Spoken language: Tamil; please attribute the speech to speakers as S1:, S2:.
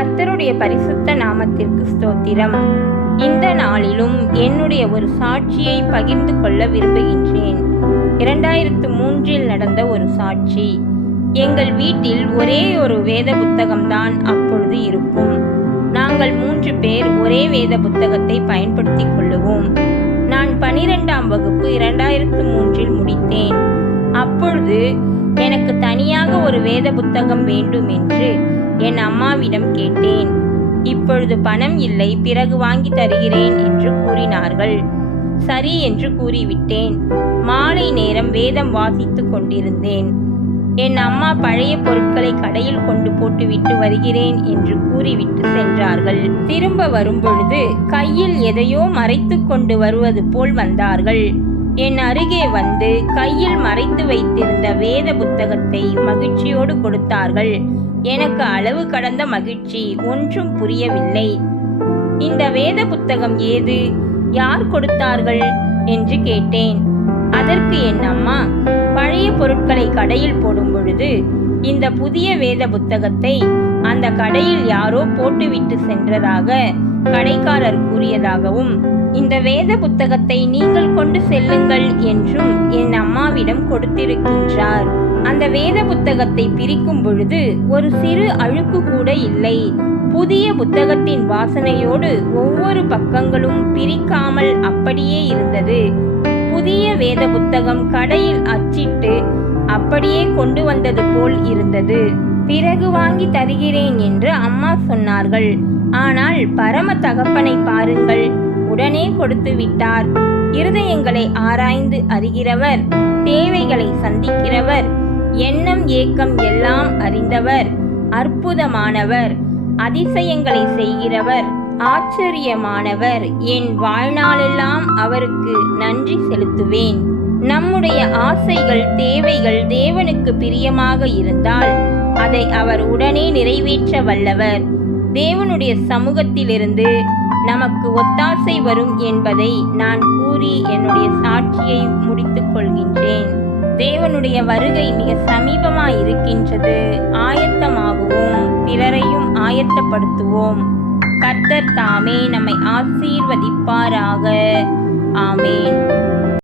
S1: கர்த்தருடைய பரிசுத்த நாமத்திற்கு ஸ்தோத்திரம். இந்த நாளிலும் என்னுடைய ஒரு சாட்சியை பகிர்ந்து கொள்ள விரும்புகின்றேன். இரண்டாயிரத்து மூன்றில் நடந்த ஒரு சாட்சி. எங்கள் வீட்டில் ஒரே ஒரு வேத புத்தகம்தான் அப்பொழுது இருக்கும். நாங்கள் மூன்று பேர் ஒரே வேத புத்தகத்தை பயன்படுத்திக் கொள்ளுவோம். நான் பனிரெண்டாம் வகுப்பு இரண்டாயிரத்து மூன்றில் முடித்தேன். அப்பொழுது எனக்கு தனியாக ஒரு வேத புத்தகம் வேண்டும் என்று என் அம்மாவிடம் கேட்டேன். இப்பொழுது பணம் இல்லை பிறகு வாங்கி தருகிறேன் என்று கூறினார்கள். சரி என்று கூறிவிட்டேன். மாலை நேரம் வேதம் வாசித்துக் கொண்டிருந்தேன். என் அம்மா பழைய பொருட்களை கடையில் கொண்டு போட்டுவிட்டு வருகிறேன் என்று கூறிவிட்டு சென்றார்கள். திரும்ப வரும்பொழுது கையில் எதையோ மறைத்து கொண்டு வருவது போல் வந்தார்கள். என் அருகே வந்து கையில் மறைத்து வைத்திருந்த வேத புத்தகத்தை மகிழ்ச்சியோடு கொடுத்தார்கள். எனக்கு அளவு கடந்த மகிழ்ச்சி ஒன்றும் புரியவில்லை. இந்த வேத புத்தகம் ஏது? யார் கொடுத்தார்கள்? என்று கேட்டேன். அதற்கு என் அம்மா பழைய பொருட்களை கடையில் போடும் பொழுது இந்த புதிய வேத புத்தகத்தை அந்த கடையில் யாரோ போட்டுவிட்டு சென்றதாக கடைக்காரர் கூறியதாகவும் இந்த வேத புத்தகத்தை நீங்கள் கொண்டு செல்லுங்கள் என்றும் என் அம்மாவிடம் கொடுத்திருக்கின்றார். அந்த வேத புத்தகத்தை பிரிக்கும் பொழுது ஒரு சிறு அழுக்கு கூட இல்லை. புதிய புத்தகத்தின் வாசனையோடு ஒவ்வொரு பக்கங்களும் பிரிக்காமல் அப்படியே இருந்தது. புதிய வேத புத்தகம் கடையில் அச்சிட்டு அப்படியே கொண்டு வந்தது போல் இருந்தது. பிறகு வாங்கி தருகிறேன் என்று அம்மா சொன்னார்கள். ஆனால் பரம தகப்பனை பாருங்கள் உடனே கொடுத்து விட்டார். இருதயங்களை ஆராய்ந்து அறிகிறவர் தேவைகளை சந்திக்கிறவர் எண்ணம் ஏக்கம் எல்லாம் அறிந்தவர் அற்புதமானவர் அதிசயங்களை செய்கிறவர் ஆச்சரியமானவர். என் வாழ்நாளெல்லாம் அவருக்கு நன்றி செலுத்துவேன். நம்முடைய ஆசைகள் தேவைகள் தேவனுக்கு பிரியமாக இருந்தால் அதை அவர் உடனே நிறைவேற்ற வல்லவர். தேவனுடைய சமூகத்திலிருந்து நமக்கு ஒத்தாசை வரும் என்பதை நான் கூறி என்னுடைய சாட்சியை முடித்துக் கொள்கின்றேன். தேவனுடைய வருகை மிக சமீபமாய் இருக்கின்றது ஆயத்தமாகுவோம் பிறரையும் ஆயத்தப்படுத்துவோம். கர்த்தர் தாமே நம்மை ஆசீர்வதிப்பாராக. ஆமேன்.